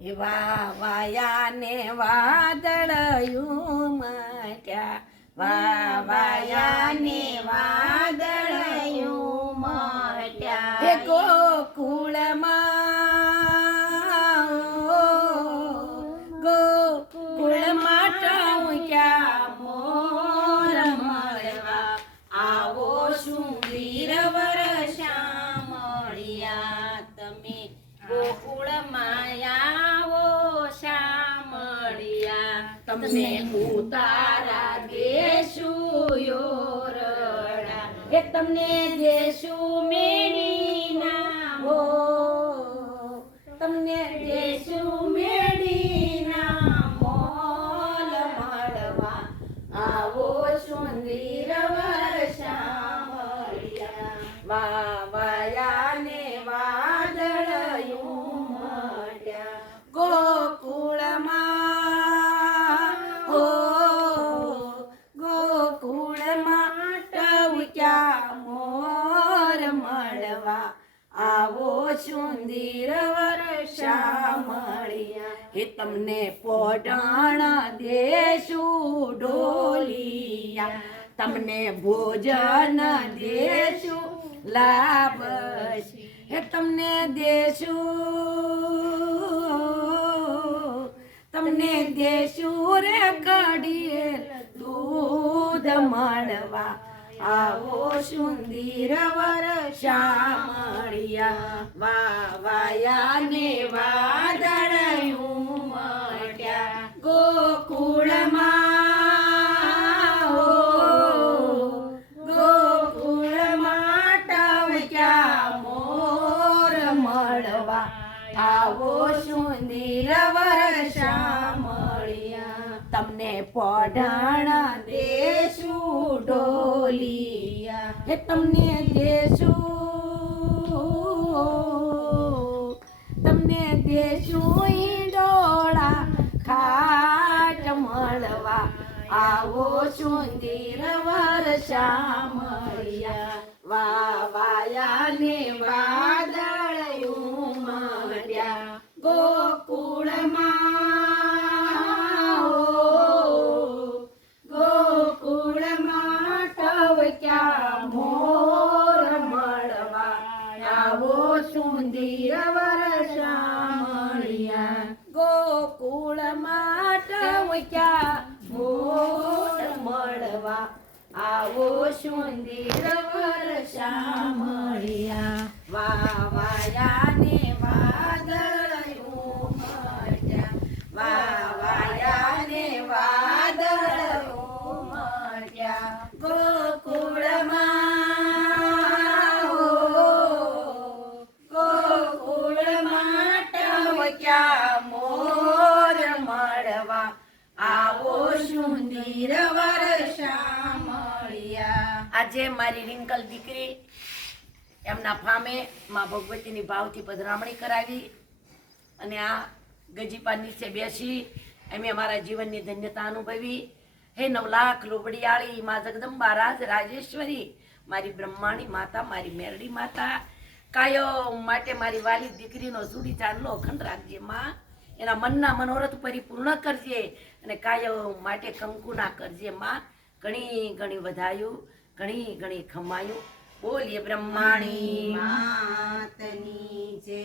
એવા વાયાને વાદળયું મટ્યા, વાયાને વાદળયું મટ્યા. હે ગોકુળમાં ટઉક્યા મોર મળવા, આવો સુંદર વર્ષા મળ્યા. તમે ગોકુળમાં આવો શામળિયા, તમને ઉતારા દેશું યોરડા, એ તમને દેશું મેળીના હો, તમને દેશું મેળીના મોલ મળવા, આવો સુંદર વર્ષા મળ્યા. વાયાને વાદળયું મટ્યા, ગોકુળમાં ટઉક્યા મોર મળવા, આવો સુંદર વર્ષા મળ્યા. હે તમને પોઢણ દેશું ઢોલિયા, તમને ભોજન દેશું લાભશી, હે તમને દેશું રે કડીએ દૂધ મળવા, આવો સુંદર વર્ષા મળ્યા. વાયાને વાદળયું મટ્યા, ગોકુળમાં ટઉક્યા મોર મળવા, આવો સુંદર વર્ષા મળ્યા. તમને પોઢણ દેશું ઢોલિયા, હે તમને દેશું ઈંડોળા ખાટ મળવા, આવો સુંદર વર્ષા મળ્યા. વાયાને વાદળયું મટ્યા, ગોકુળમાં ટઉક્યા મોર મળવા, આવો સુંદર વર્ષા મળ્યા. ગોકુળમાં ટઉક્યા મોર મળવા, આવો સુંદર વર્ષા મળ્યા. વાયાને વાદળયું મટ્યા, વાયાને વાદળયું મટ્યા, ગોકુળમાં ટઉક્યા મોર મળવા, આવો સુંદર વર્ષા મળ્યા. આજે મારી રિંકલ દીકરી એમના ફામે માં ભગવતીની ભાવથી પધરામણી કરાવી અને આ ગજીપા નીચે બેસી અમે અમારા જીવનની ધન્યતા અનુભવી. હે 9 લાખ લોબડિયાળી માં જગદંબા રાજ રાજેશ્વરી, મારી બ્રહ્માણી માતા, મારી મેરડી માતા, કાયમ માટે મારી વાલી દીકરીનો જુડી ચાંદલો અખંડ રાખજે માં. એના મનના મનોરથ પરિપૂર્ણ કરજે અને કાયમ માટે કંકુના કરજે માં. ઘણી ઘણી વધાયું, ઘણી ઘણી ખમાયું. બોલીએ બ્રહ્માણી માતની જય.